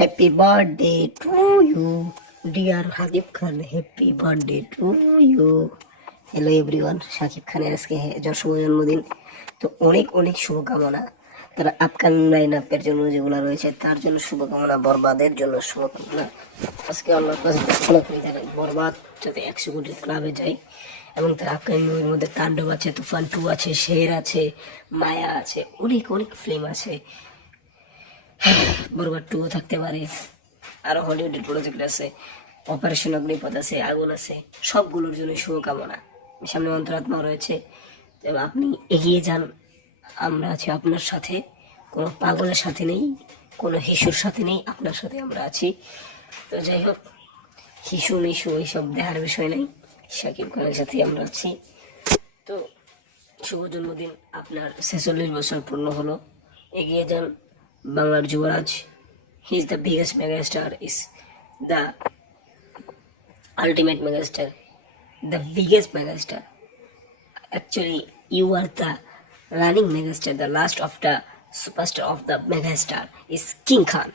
Happy birthday to you dear Hakib Khan happy birthday to you hello everyone Shakib খানের আজকে যশম জন্মদিন। তো অনেক অনেক শুভকামনা। তার আপকামিং লাইন আপের জন্য যেগুলো রয়েছে, তার জন্য শুভকামনা, বরবাদের জন্য শুভকামনা। আজকে প্রার্থনা করি তার বরবাদ যাতে একশো কোটি ক্লাবে যায়। এবং তার আপকামিং মুভির মধ্যে তাণ্ডব আছে, তুফান টু আছে, শের আছে, মায়া আছে, অনেক অনেক ফিল্ম আছে। বরবার টুও থাকতে পারে। আরও হলিউডের প্রজেক্ট আছে অপারেশন অগ্নিপথ আছে, আগুন আছে, সবগুলোর জন্য শুভকামনা। সামনে অন্তরাত্মা রয়েছে। আপনি এগিয়ে যান, আমরা আছি আপনার সাথে। কোনো পাগলের সাথে নেই, কোনো হিসুর সাথে নেই, আপনার সাথে আমরা আছি। তো যাই হোক, হিসু মিশু এইসব দেহার বিষয় নেই। সাকিব খানের সাথে আমরা আছি। তো শুভ জন্মদিন, আপনার ছেচল্লিশ বছর পূর্ণ হলো। এগিয়ে যান Banglar Juvaraj, he is the biggest megastar, is the ultimate megastar, the biggest megastar. Actually, you are the running megastar, the last of the superstar of the megastar is King Khan.